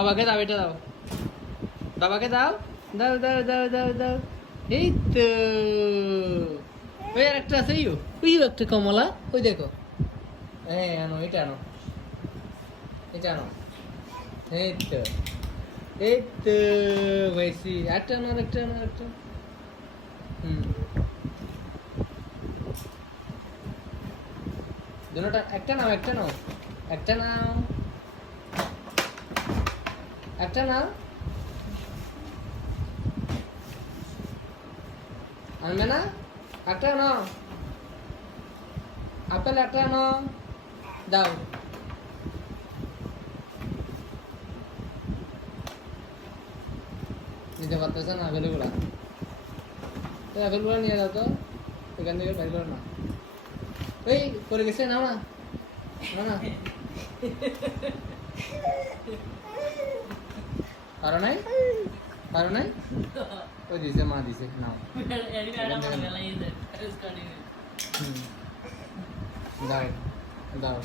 বাবাকে দাও, এটা দাও, বাবাকে দাও, দাও দাও দাও দাও দাও। এই তো ওই আর একটা আছে, ওই একটা কমলা, ওই দেখো। হ্যাঁ আনো, এটা আনো, এটা আনো। এই তো, এই তো ভাইসি, একটা আনো, একটা আনো, একটা। হুম, দুটোটা একটা নাও, একটা নাও, একটা নাও, একটা নাও। আনবে না? একটা নাও, আপেল একটা নাও, দাও। নিতে পারতেছে না আপেলগুলা, তো আপেলগুলো নিয়ে যাও তো, এখান থেকে বের করো না। ওই পরে গেছে, নাও না, নাও না। পারো নাই, পারো নাই, ওই দিছে, মা দিছে, নাও। হুম, দাও দাও।